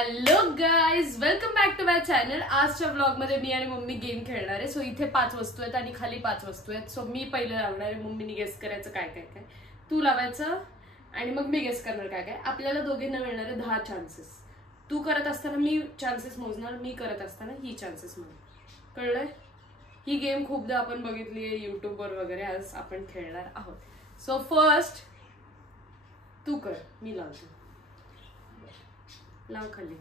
Hello guys, welcome back to my channel. आजच्या vlog मध्ये मी आणि मम्मी गेम खेळणार आहे. सो इथे 5 वस्तू आहेत आणि खाली 5 वस्तू आहेत. सो मी पहिले लावणार आहे, मम्मीने गेस करायचं काय काय काय, तू लावायचं आणि मग मी गेस करणार काय काय. आपल्याला दोघींना मिळणार आहे 10 चान्सेस. तू करत असताना मी चान्सेस मोजणार, मी करत असताना ही चान्सेस मोजणार. कळलंय? ही गेम खूपदा आपण बघितली आहे युट्यूबवर वगैरे. आज आपण खेळणार आहोत. सो फर्स्ट तू कर, मी लावतो. लाव खाली.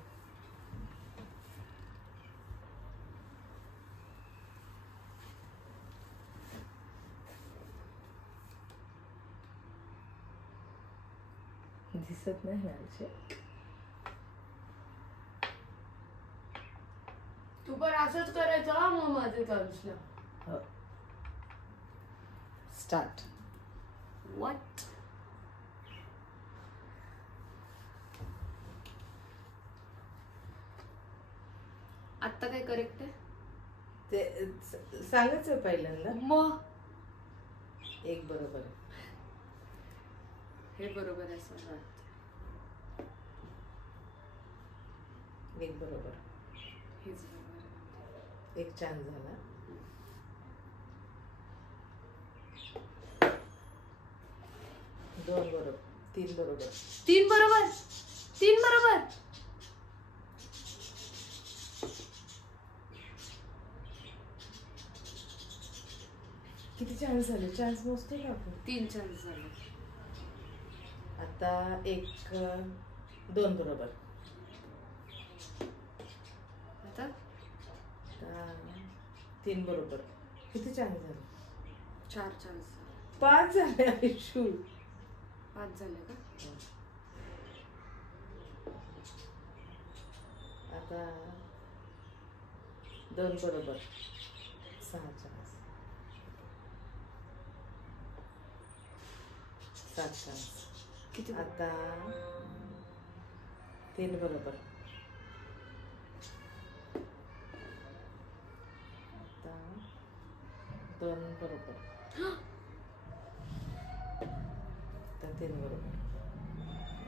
दिसत नाही ना. तू पण असंच करायचं मग माझे चान्सला. स्टार्ट. व्हॉट? आता काय करेक्ट आहे ते सांगायचं पहिल्यांदा. मग एक बरोबर आहे. हे बरोबर आहे असं वाटतं. एक बरोबर. हेच बरोबर आहे. एक चान्स झाला. दोन बरोबर. तीन बरोबर. 3 बरोबर. 3 बरोबर. किती चान्स झाले? चान्स मोजतो का आपण? 3 चान्स झाले. आता एक दोन बरोबर. आता 3 बरोबर. किती चान्स झाले? 4 चान्स झाले. 5 झाले. आयुष्यू 5 झाले का? आता 2 बरोबर. 6 चान्स. 7 चान्स. किती? आता 3 बरोबर. आता 2 बरोबर. आता 3 बरोबर.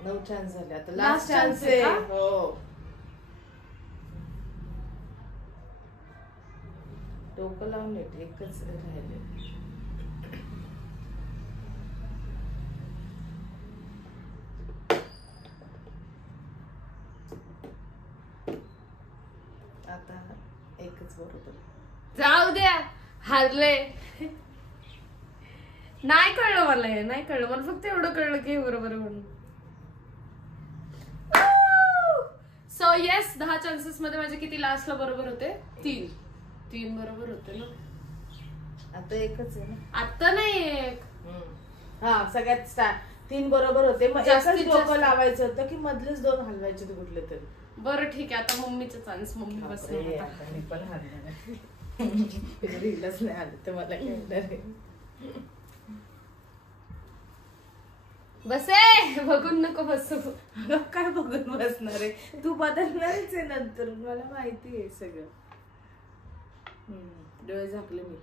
9 चान्स झाले. आता लास्ट चान्स आहे. हो, डोकं लावून नीट. एकच राहिले. आता एकच बरोबर. जाऊ द्या, हारले. नाही कळलं मला. हे नाही कळलं मला. फक्त एवढं कळलं की हे बरोबर आहे म्हणून. सो येस, 10 चान्सेस मध्ये माझे किती लास्टला बरोबर होते? 3 बरोबर होते ना. आता एकच आहे ना. आता नाही एक. हा, सगळ्यात स्टार्ट 3 बरोबर होते. मग एकच डोकं लावायचं होतं की मधलेच 2 हलवायचे होते कुठले तरी. बरं ठीक आहे. आता मम्मीचा चान्स. मम्मी बसले. मी पण हरणार. रीलच नाही आली तर मला कळणार. बसे, बघून नको बसू. काय बघून बसणार आहे? तू बदलणारच आहे नंतर. मला माहिती आहे सगळं. डोळे झाकले मी.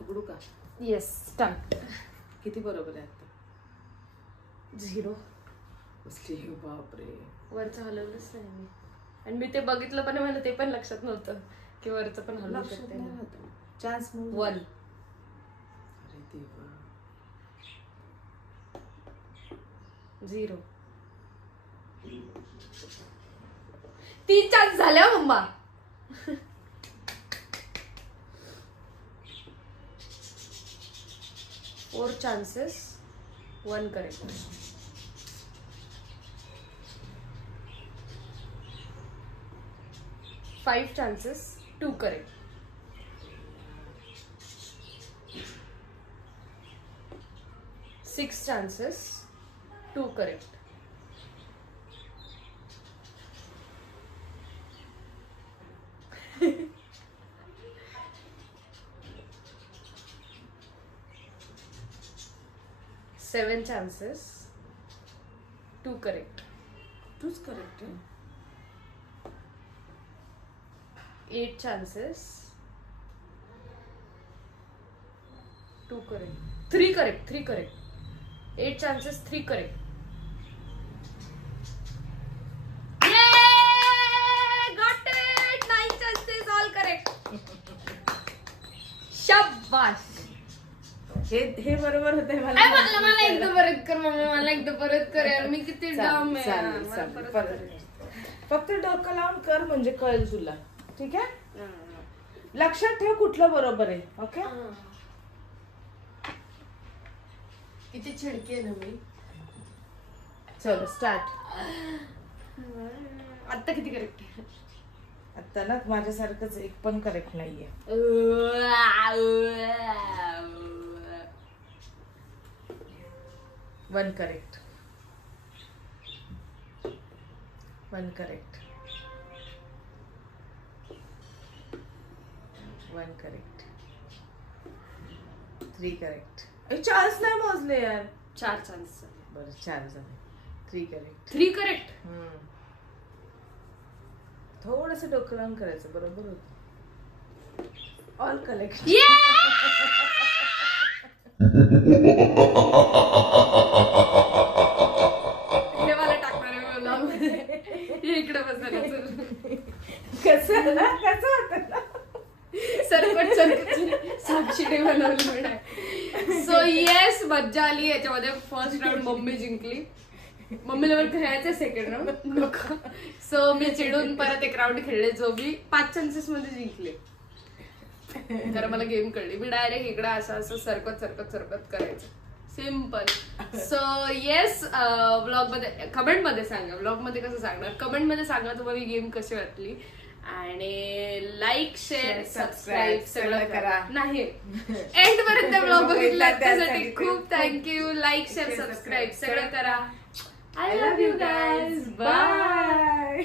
उघडू का? Yes, start. किती बरोबर आहे आता? 0. बापरे. वरचं हलवलंच नाही मी. आणि मी ते बघितलं पण मला ते पण लक्षात नव्हतं की वरचं पण हलवू शकते. चान्स 1. अरे देवा. 0. 3 चान्स झाले हो मम्मा. 4 chances, 1 correct. 5 chances, 2 correct. 6 chances, 2 correct. 7 chances, 2 correct. तूच करेक्ट आहे. 8 chances, 2 correct. 3 correct 8 chances 3 correct. Got it! 9 chances all correct. शाबाश. हे बरोबर होते. मला एकदा परत कर मम्मी, मला एकदा परत कर यार. मी किती डाम आहे. फक्त डोकं लावून कर म्हणजे कळेल तुला. ठीक आहे. लक्षात ठेव कुठलं बरोबर आहे. ओके. किती छिडकी आहे ना मी. चलो स्टार्ट. आता किती करेक्ट आहे. आता ना माझ्यासारखंच एक पण करेक्ट नाहीये. 1 correct. 1 correct. 1 correct. 3 correct. Chance नाही मोजले यार. 4 चान्स. बरं 4 झाले. 3 करेक्ट. 3 करेक्ट. थोडस डोकं लावून करायचं. बरोबर होत. All collect. हे मला टाकणार आहे ब्लॉगमध्ये. इकडे बसायला कसं होतं ना. सरकट साक्षीने बनवलं. सो येस, मज्जा आली याच्यामध्ये. फर्स्ट राऊंड मम्मी जिंकली. मम्मीला वर खेळायचं सेकंड राऊंड नको. सो मी चिडून परत एक राऊंड खेळले जो मी 5 चान्सेस मध्ये जिंकले. कारण मला गेम कळली. मी डायरेक्ट इकडे असं सरकत करायचं. सिम्पल. सो येस, ब्लॉग मध्ये कमेंट मध्ये सांगा. ब्लॉग मध्ये कसं सांगणार कमेंट मध्ये सांगा तुम्हाला गेम कशी वाटली. आणि लाईक शेअर सबस्क्राईब सगळं करा. नाही एंड पर्यंत ब्लॉग बघितला त्यासाठी खूप थँक्यू. लाईक शेअर सबस्क्राईब सगळं करा. I love you guys. Bye.